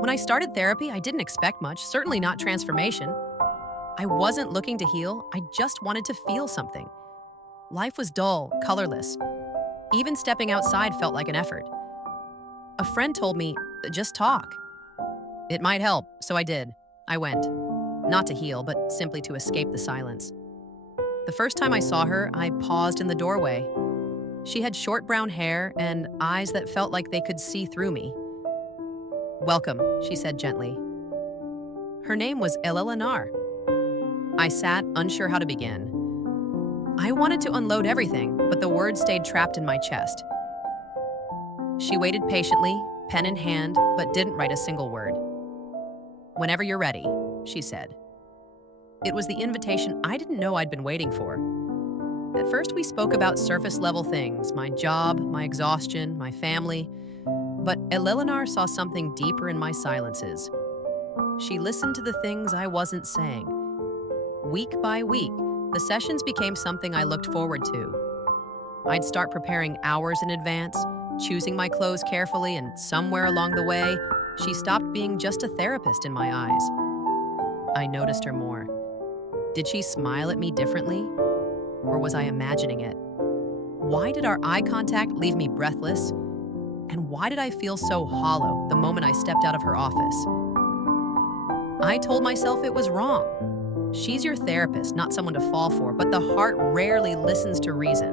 When I started therapy, I didn't expect much, certainly not transformation. I wasn't looking to heal, I just wanted to feel something. Life was dull, colorless. Even stepping outside felt like an effort. A friend told me, just talk. It might help, so I did. I went. Not to heal, but simply to escape the silence. The first time I saw her, I paused in the doorway. She had short brown hair and eyes that felt like they could see through me. "Welcome," she said gently. Her name was Elanar. I sat, unsure how to begin. I wanted to unload everything, but the words stayed trapped in my chest. She waited patiently, pen in hand, but didn't write a single word. "Whenever you're ready," she said. It was the invitation I didn't know I'd been waiting for. At first, we spoke about surface-level things, my job, my exhaustion, my family. But Eleanor saw something deeper in my silences. She listened to the things I wasn't saying. Week by week, the sessions became something I looked forward to. I'd start preparing hours in advance, choosing my clothes carefully, and somewhere along the way, she stopped being just a therapist in my eyes. I noticed her more. Did she smile at me differently? Or was I imagining it? Why did our eye contact leave me breathless? And why did I feel so hollow the moment I stepped out of her office? I told myself it was wrong. She's your therapist, not someone to fall for, but the heart rarely listens to reason.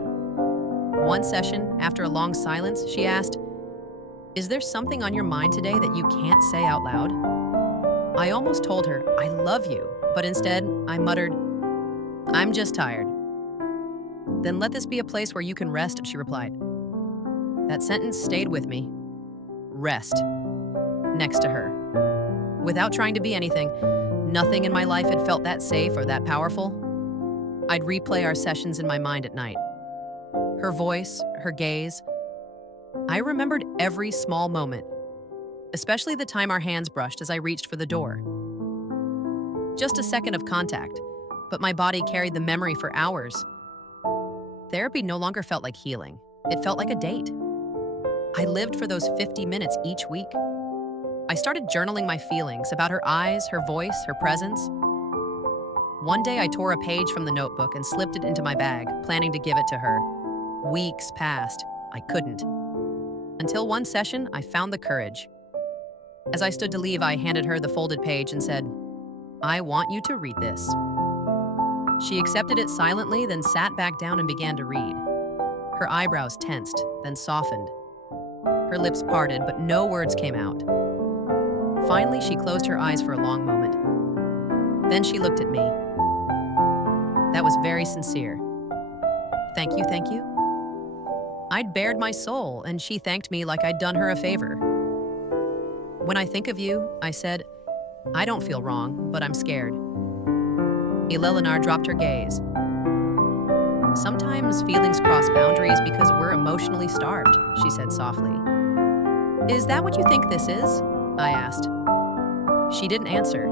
One session, after a long silence, she asked, "Is there something on your mind today that you can't say out loud?" I almost told her, "I love you," but instead, I muttered, "I'm just tired." "Then let this be a place where you can rest," she replied. That sentence stayed with me. Rest. Next to her. Without trying to be anything, nothing in my life had felt that safe or that powerful. I'd replay our sessions in my mind at night. Her voice, her gaze. I remembered every small moment, especially the time our hands brushed as I reached for the door. Just a second of contact, but my body carried the memory for hours. Therapy no longer felt like healing. It felt like a date. I lived for those 50 minutes each week. I started journaling my feelings about her eyes, her voice, her presence. One day I tore a page from the notebook and slipped it into my bag, planning to give it to her. Weeks passed. I couldn't. Until one session, I found the courage. As I stood to leave, I handed her the folded page and said, "I want you to read this." She accepted it silently, then sat back down and began to read. Her eyebrows tensed, then softened. Her lips parted, but no words came out. Finally, she closed her eyes for a long moment. Then she looked at me. That was very sincere. Thank you, thank you." I'd bared my soul, and she thanked me like I'd done her a favor. "When I think of you," I said, "I don't feel wrong, but I'm scared." Eleanor dropped her gaze. "Sometimes feelings cross boundaries because we're emotionally starved," she said softly. "Is that what you think this is?" I asked. She didn't answer.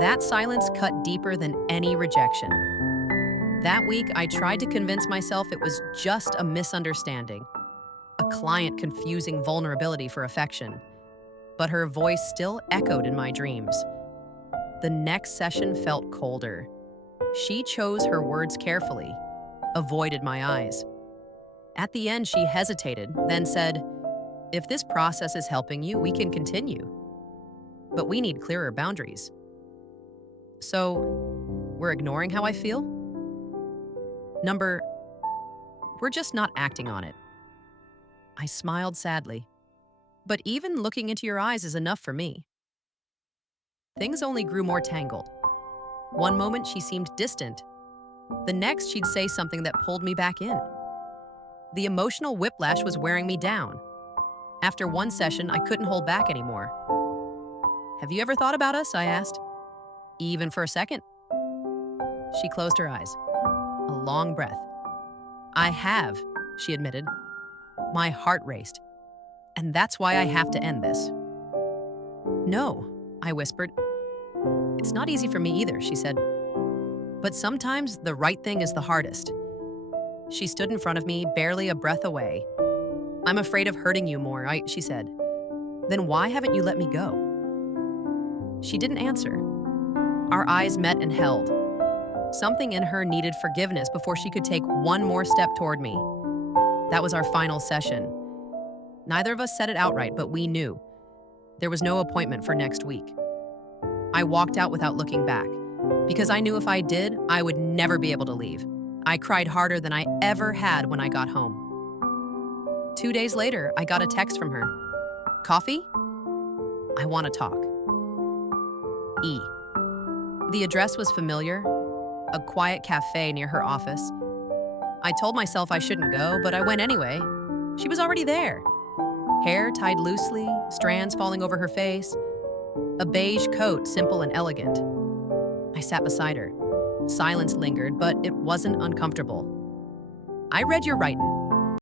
That silence cut deeper than any rejection. That week, I tried to convince myself it was just a misunderstanding, a client confusing vulnerability for affection. But her voice still echoed in my dreams. The next session felt colder. She chose her words carefully, avoided my eyes. At the end, she hesitated, then said, "If this process is helping you, we can continue. But we need clearer boundaries." So, we're ignoring how I feel? We're just not acting on it. I smiled sadly. But even looking into your eyes is enough for me. Things only grew more tangled. One moment she seemed distant. The next she'd say something that pulled me back in. The emotional whiplash was wearing me down. After one session, I couldn't hold back anymore. "Have you ever thought about us?" I asked. "Even for a second?" She closed her eyes. A long breath. "I have," she admitted. My heart raced. "And that's why I have to end this." "No," I whispered. "It's not easy for me either," she said. "But sometimes the right thing is the hardest." She stood in front of me, barely a breath away. "I'm afraid of hurting you more," she said. "Then why haven't you let me go?" She didn't answer. Our eyes met and held. Something in her needed forgiveness before she could take one more step toward me. That was our final session. Neither of us said it outright, but we knew. There was no appointment for next week. I walked out without looking back, because I knew if I did, I would never be able to leave. I cried harder than I ever had when I got home. 2 days later, I got a text from her. Coffee? I want to talk. E. The address was familiar, a quiet cafe near her office. I told myself I shouldn't go, but I went anyway. She was already there. Hair tied loosely, strands falling over her face. A beige coat, simple and elegant. I sat beside her. Silence lingered, but it wasn't uncomfortable. I read your writin'.